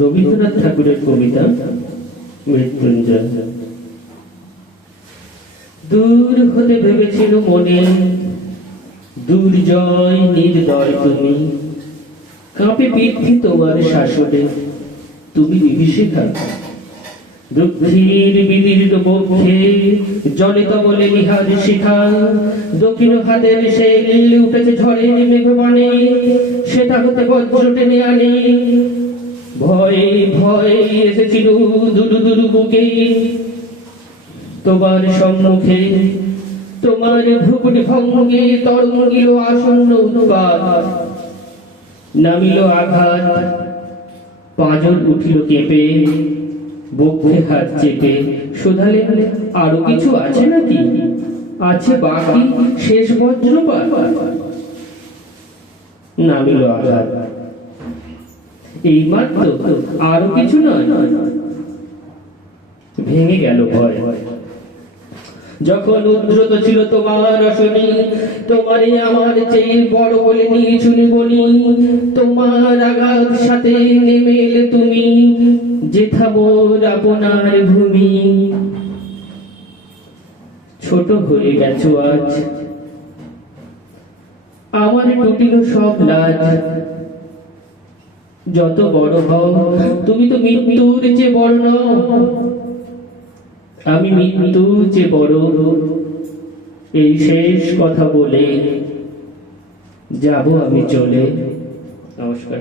রবীন্দ্রনাথ ঠাকুরের কবিতা মৃত্যুঞ্জয়। দূর হতে ভেবেছিল মনে দুর্জয় নির্দয় তুমি, কাঁপে পিঠে তোমার শাসনে তুমি বিভীষিকা। দুঃখীর বিদীর্ণ পক্ষে জলে কমলে নিহার শিখা, দক্ষিণ হাতের সেই উঠেছে ঝড়ে মেঘবানে, সেটা হতে বজ্র টেনে আনে। ভয়ে ভয়ে এসেছিল দুরু দুরু বুকে তোমার সম্মুখে, তোমার ভ্রুকুটি ভঙ্গে তরঙ্গিল আসন্ন উৎপাত, নামিল আঘাত, পাঁজর উঠিল কেঁপে, বক্ষে হাত চেপে শোধালে আরো কিছু আছে নাকি, আছে বাকি শেষ বজ্রপাত। নামিল আঘাত, এই মাত্র, আরো কিছু নয়। ভেঙে গেল ভয় যখন উদ্রত ছিল তোমার রসনী, তোমারই আমার চেয়ে বড় বলে নিয়েছুনি বলি। তোমার আঘাত সাথে নেমে এলে তুমি, যেথা মোর আপনার ভূমি। ছোট হয়ে গেছো আজ, আমার টুটিল সব লাজ। যত বড় হও তুমি তো মৃত্যুর চেয়ে বড় নও, আমি মৃত্যুর চেয়ে বড়। এই শেষ কথা বলে যাব আমি চলে। নমস্কার।